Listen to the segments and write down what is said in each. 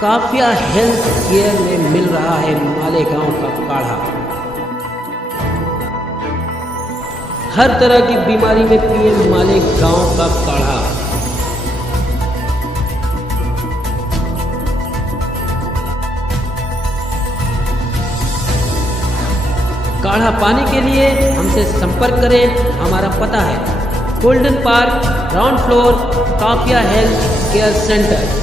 काफिया health care में मिल रहा है मालेगांव का काढ़ा। हर तरह की बीमारी में पिए मालेगांव का काढ़ा। काढ़ा पाने के लिए हमसे संपर्क करें। हमारा पता है गोल्डन पार्क, ग्राउंड फ्लोर, काफिया हेल्थ केयर सेंटर।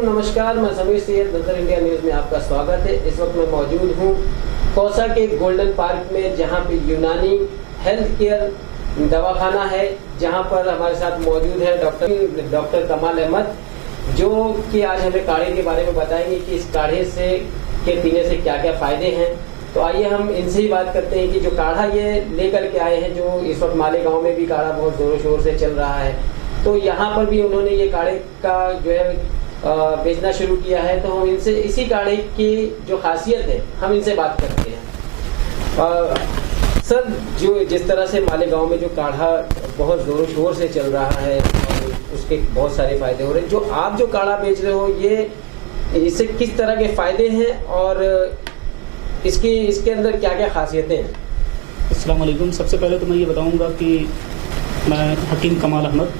नमस्कार, मैं समीर सैयद, नजर इंडिया न्यूज में आपका स्वागत है। इस वक्त मैं मौजूद हूँ कौसा के गोल्डन पार्क में, जहाँ पे यूनानी हेल्थ केयर दवाखाना है, जहाँ पर हमारे साथ मौजूद है डॉक्टर कमाल अहमद, जो कि आज हमें काढ़े के बारे में बताएंगे कि इस काढ़े से के पीने से क्या क्या फायदे हैं। तो आइए हम इनसे ही बात करते हैं कि जो काढ़ा ये लेकर के आए हैं, जो इस वक्त मालेगांव में भी काढ़ा बहुत जोरों शोर से चल रहा है, तो यहाँ पर भी उन्होंने ये काढ़े का जो है बेचना शुरू किया है। तो हम इनसे इसी काढ़े की जो खासियत है हम इनसे बात करते हैं। सर, जो जिस तरह से मालेगांव में जो काढ़ा बहुत जोरों शोर से चल रहा है और उसके बहुत सारे फायदे हो रहे हैं, जो आप जो काढ़ा बेच रहे हो, ये इससे किस तरह के फायदे हैं और इसके अंदर क्या क्या खासियतें हैं? अस्सलाम वालेकुम। सबसे पहले तो मैं ये बताऊंगा कि मैं हकीम कमाल अहमद,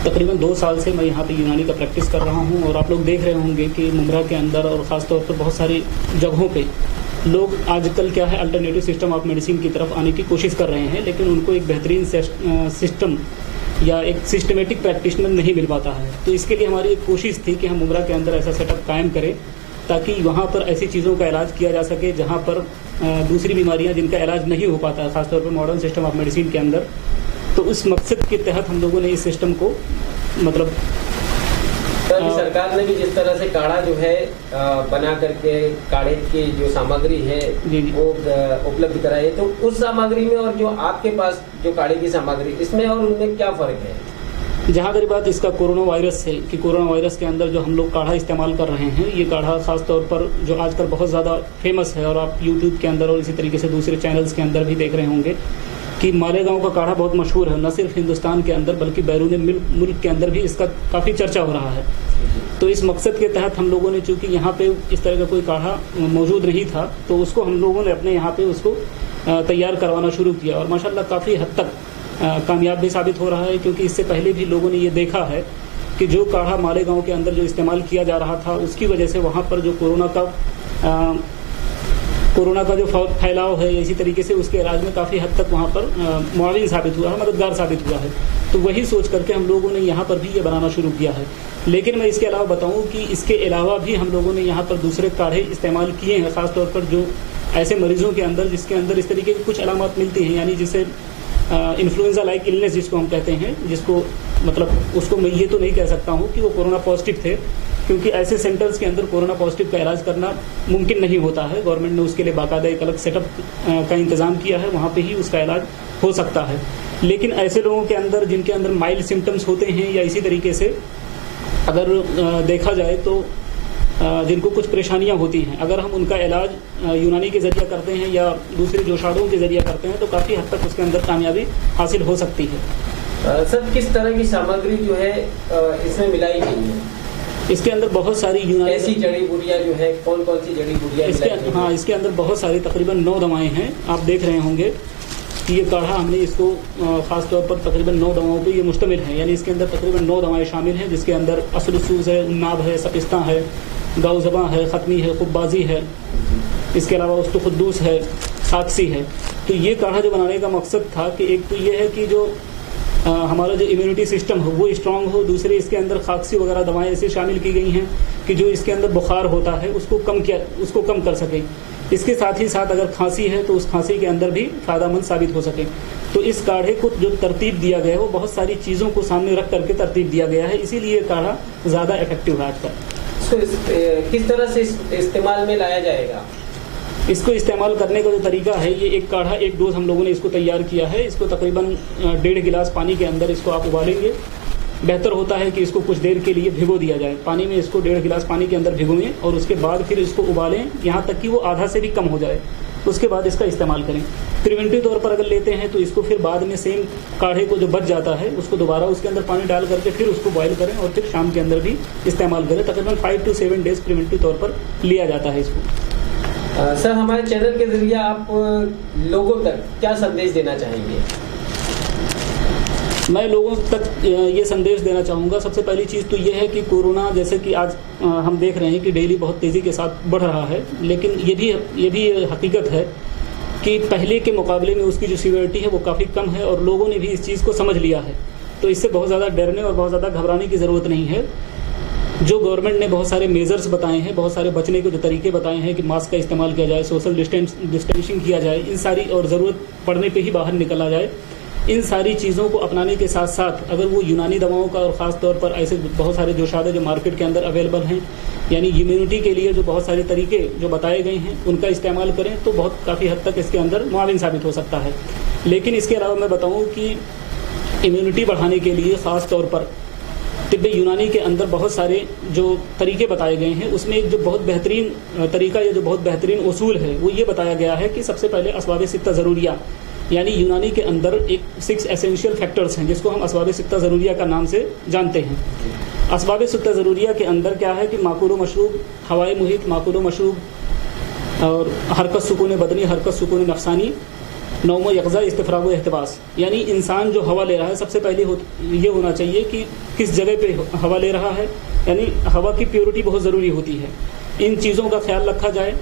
तकरीबन 2 साल से मैं यहाँ पे यूनानी का प्रैक्टिस कर रहा हूँ। और आप लोग देख रहे होंगे कि मुमरा के अंदर और ख़ास तौर पर बहुत सारी जगहों पे लोग आजकल क्या है अल्टरनेटिव सिस्टम ऑफ मेडिसिन की तरफ आने की कोशिश कर रहे हैं, लेकिन उनको एक बेहतरीन सिस्टम या एक सिस्टमेटिक प्रैक्टिशनर नहीं मिल पाता है। तो इसके लिए हमारी एक कोशिश थी कि हम मुमरा के अंदर ऐसा सेटअप कायम करें ताकि वहाँ पर ऐसी चीज़ों का इलाज किया जा सके जहाँ पर दूसरी बीमारियाँ जिनका इलाज नहीं हो पाता है, ख़ासतौर पर मॉडर्न सिस्टम ऑफ मेडिसिन के अंदर। तो उस मकसद के तहत हम लोगों ने इस सिस्टम को मतलब सरकार ने भी जिस तरह से काढ़ा जो है बना करके काढ़े की जो सामग्री है वो उपलब्ध कराई है, तो उस सामग्री में और जो आपके पास जो काढ़े की सामग्री, इसमें और उनमें क्या फर्क है? जहाँ तक बात इसका कोरोना वायरस है कि कोरोना वायरस के अंदर जो हम लोग काढ़ा इस्तेमाल कर रहे हैं, ये काढ़ा खास तौर पर जो आजकल बहुत ज़्यादा फेमस है और आप यूट्यूब के अंदर और इसी तरीके से दूसरे चैनल्स के अंदर भी देख रहे होंगे कि मालेगांव का काढ़ा बहुत मशहूर है, न सिर्फ हिंदुस्तान के अंदर बल्कि बैरून मुल्क के अंदर भी इसका काफ़ी चर्चा हो रहा है। तो इस मकसद के तहत हम लोगों ने, चूंकि यहाँ पे इस तरह का कोई काढ़ा मौजूद नहीं था, तो उसको हम लोगों ने अपने यहाँ पे उसको तैयार करवाना शुरू किया और माशाल्लाह काफ़ी हद तक कामयाब भी साबित हो रहा है। क्योंकि इससे पहले भी लोगों ने ये देखा है कि जो काढ़ा मालेगांव के अंदर जो इस्तेमाल किया जा रहा था, उसकी वजह से वहाँ पर जो कोरोना का जो फैलाव है, इसी तरीके से उसके इलाज में काफ़ी हद तक वहाँ पर मुआविन साबित हुआ है, मददगार साबित हुआ है। तो वही सोच करके हम लोगों ने यहाँ पर भी ये बनाना शुरू किया है। लेकिन मैं इसके अलावा बताऊँ कि इसके अलावा भी हम लोगों ने यहाँ पर दूसरे काढ़े इस्तेमाल किए हैं, ख़ासतौर पर जो ऐसे मरीजों के अंदर जिसके अंदर इस तरीके की कुछ अलामत मिलती हैं, यानी जिसे इन्फ्लुएंजा लाइक इलनेस जिसको हम कहते हैं, जिसको मतलब उसको मैं ये तो नहीं कह सकता हूँ कि वो कोरोना पॉजिटिव थे, क्योंकि ऐसे सेंटर्स के अंदर कोरोना पॉजिटिव का इलाज करना मुमकिन नहीं होता है। गवर्नमेंट ने उसके लिए बाकायदा एक अलग सेटअप का इंतज़ाम किया है, वहाँ पे ही उसका इलाज हो सकता है। लेकिन ऐसे लोगों के अंदर जिनके अंदर माइल्ड सिम्टम्स होते हैं या इसी तरीके से अगर देखा जाए तो जिनको कुछ परेशानियाँ होती हैं, अगर हम उनका इलाज यूनानी के ज़रिए करते हैं या दूसरे जोशाड़ों के ज़रिए करते हैं, तो काफ़ी हद तक उसके अंदर कामयाबी हासिल हो सकती है। सर, किस तरह की सामग्री जो है इसमें मिलाई गई है? इसके अंदर बहुत सारी यूनानी ऐसी जड़ी बूटियाँ जो है, कौन कौन सी जड़ी बूटियाँ? इसके अंदर बहुत सारी तकरीबन 9 दवाएं हैं। आप देख रहे होंगे कि ये काढ़ा हमने इसको ख़ास तौर पर तकरीबन 9 दवाओं पे ये मुश्तमिल है, यानी इसके अंदर तकरीबन 9 दवाएं शामिल हैं, जिसके अंदर असलसूस है, उन्नाब है, सपिस्ता है, गाउज़बा है, ख़त्मी है, खुब्बाजी है, इसके अलावा उस्तुखुद्दूस है, साक्सी है। तो ये काढ़ा जो बनाने का मकसद था कि एक तो ये है कि जो हमारा जो इम्यूनिटी सिस्टम हो वो स्ट्रांग हो, दूसरे इसके अंदर खांसी वगैरह दवाएं ऐसे शामिल की गई हैं कि जो इसके अंदर बुखार होता है उसको कम कर सके। इसके साथ ही साथ अगर खांसी है तो उस खांसी के अंदर भी फ़ायदेमंद साबित हो सके। तो इस काढ़े को जो तरतीब दिया गया है वो बहुत सारी चीज़ों को सामने रख करके तरतीब दिया गया है, इसीलिए काढ़ा ज़्यादा इफेक्टिव है आज का। किस तरह से इस्तेमाल में लाया जाएगा? इसको इस्तेमाल करने का जो तरीका है, ये एक काढ़ा, एक डोज हम लोगों ने इसको तैयार किया है। इसको तकरीबन 1.5 गिलास पानी के अंदर इसको आप उबालेंगे। बेहतर होता है कि इसको कुछ देर के लिए भिगो दिया जाए पानी में। इसको 1.5 गिलास पानी के अंदर भिगोएं और उसके बाद फिर इसको उबालें यहाँ तक कि वो आधा से भी कम हो जाए। उसके बाद इसका इस्तेमाल करें। प्रिवेंटिव तौर पर अगर लेते हैं तो इसको फिर बाद में सेम काढ़े को जो बच जाता है उसको दोबारा उसके अंदर पानी डाल करके फिर उसको बॉयल करें और फिर शाम के अंदर भी इस्तेमाल करें। तकरीबन 5 to 7 डेज प्रिवेंटिव तौर पर लिया जाता है इसको। सर, हमारे चैनल के जरिए आप लोगों तक क्या संदेश देना चाहेंगे? मैं लोगों तक ये संदेश देना चाहूँगा, सबसे पहली चीज़ तो ये है कि कोरोना जैसे कि आज हम देख रहे हैं कि डेली बहुत तेज़ी के साथ बढ़ रहा है, लेकिन ये भी हकीकत है कि पहले के मुकाबले में उसकी जो सीवियरिटी है वो काफ़ी कम है और लोगों ने भी इस चीज़ को समझ लिया है। तो इससे बहुत ज़्यादा डरने और बहुत ज़्यादा घबराने की ज़रूरत नहीं है। जो गवर्नमेंट ने बहुत सारे मेजर्स बताए हैं, बहुत सारे बचने के जो तरीके बताए हैं कि मास्क का इस्तेमाल किया जाए, सोशल डिस्टेंसिंग किया जाए, इन सारी और ज़रूरत पड़ने पे ही बाहर निकला जाए, इन सारी चीज़ों को अपनाने के साथ साथ अगर वो यूनानी दवाओं का और ख़ास तौर पर ऐसे बहुत सारे जोशादे जो मार्केट के अंदर अवेलेबल हैं, यानी इम्यूनिटी के लिए जो बहुत सारे तरीके जो बताए गए हैं उनका इस्तेमाल करें तो बहुत काफ़ी हद तक इसके अंदर मुआविन साबित हो सकता है। लेकिन इसके अलावा मैं बताऊँ कि इम्यूनिटी बढ़ाने के लिए ख़ास तौर पर तिब्ब यूनानी के अंदर बहुत सारे जो तरीके बताए गए हैं, उसमें एक जो बहुत बेहतरीन तरीका या जो बहुत बेहतरीन उसूल है वो ये बताया गया है कि सबसे पहले असबाब सित्ता ज़रूरिया, यानी यूनानी के अंदर एक 6 एसेंशियल फैक्टर्स हैं जिसको हम असबाब सित्ता ज़रूरिया का नाम से जानते हैं। असबाब सित्ता ज़रूरिया के अंदर क्या है कि माकुल मशरूब, हवाई मुहित, माकुल मशरूब और हरकत सुकून बदनी, हरकत सुकून नफसानी, नौम यकज़ा, इस्तिफ़राग एहतबास। यानी इंसान जो हवा ले रहा है सबसे पहले ये होना चाहिए कि किस जगह पे हवा ले रहा है, यानी हवा की प्योरिटी बहुत ज़रूरी होती है। इन चीज़ों का ख्याल रखा जाए।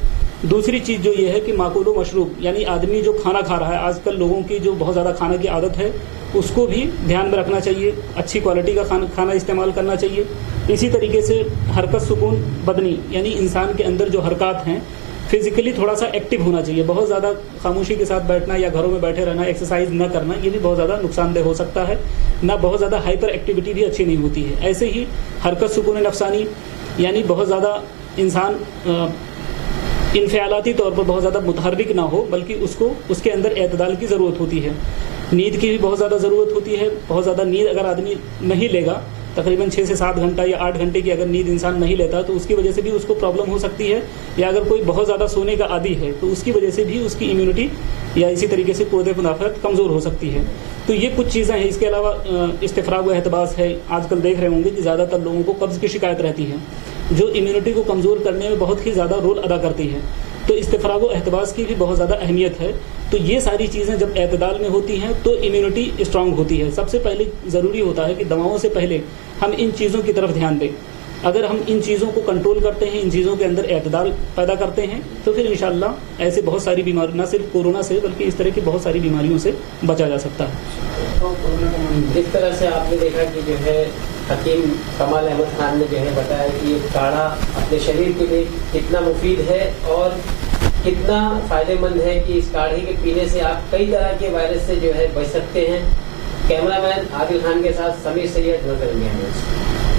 दूसरी चीज़ जो ये है कि माकुल मशरूब, यानी आदमी जो खाना खा रहा है, आजकल लोगों की जो बहुत ज़्यादा खाने की आदत है उसको भी ध्यान में रखना चाहिए। अच्छी क्वालिटी का खाना इस्तेमाल करना चाहिए। इसी तरीके से हरकत सुकून बदनी, यानी इंसान के अंदर जो हरकत हैं फिजिकली थोड़ा सा एक्टिव होना चाहिए। बहुत ज़्यादा खामोशी के साथ बैठना या घरों में बैठे रहना, एक्सरसाइज न करना, ये भी बहुत ज़्यादा नुकसानदेह हो सकता है। ना बहुत ज़्यादा हाइपर एक्टिविटी भी अच्छी नहीं होती है। ऐसे ही हरकत सुकून नफसानी, यानी बहुत ज़्यादा इंसान इनफ़ियालाती तौर पर बहुत ज़्यादा मुतहर्रिक ना हो, बल्कि उसको उसके अंदर एतदाल की ज़रूरत होती है। नींद की भी बहुत ज़्यादा ज़रूरत होती है। बहुत ज़्यादा नींद अगर आदमी नहीं लेगा, तकरीबन 6 से 7 घंटा या 8 घंटे की अगर नींद इंसान नहीं लेता तो उसकी वजह से भी उसको प्रॉब्लम हो सकती है। या अगर कोई बहुत ज़्यादा सोने का आदी है तो उसकी वजह से भी उसकी इम्यूनिटी या इसी तरीके से क़ुव्वत मुदाफ़अत कमज़ोर हो सकती है। तो ये कुछ चीज़ें हैं। इसके अलावा इस्तिफ़राग व एहतबास है। आजकल देख रहे होंगे कि ज़्यादातर लोगों को कब्ज़ की शिकायत रहती है, जो इम्यूनिटी को कमज़ोर करने में बहुत ही ज़्यादा रोल अदा करती है। तो इस्तिफ़राग व एहतबास की भी बहुत ज़्यादा अहमियत है। तो ये सारी चीज़ें जब एतदाल में होती हैं तो इम्यूनिटी स्ट्रांग होती है। सबसे पहले ज़रूरी होता है कि दवाओं से पहले हम इन चीज़ों की तरफ ध्यान दें। अगर हम इन चीज़ों को कंट्रोल करते हैं, इन चीज़ों के अंदर एतदाल पैदा करते हैं, तो फिर इंशाअल्लाह ऐसे बहुत सारी बीमारी, न सिर्फ कोरोना से बल्कि इस तरह की बहुत सारी बीमारियों से बचा जा सकता है। जिस तरह से आपने देखा कि जो है हकीम कमाल अहमद खान ने जो है बताया कि ये काढ़ा अपने शरीर के लिए कितना मुफीद है और कितना फ़ायदेमंद है कि इस काढ़े के पीने से आप कई तरह के वायरस से जो है बच सकते हैं। कैमरामैन आदिल खान के साथ समीर सैयद, नजर इंडिया न्यूज़।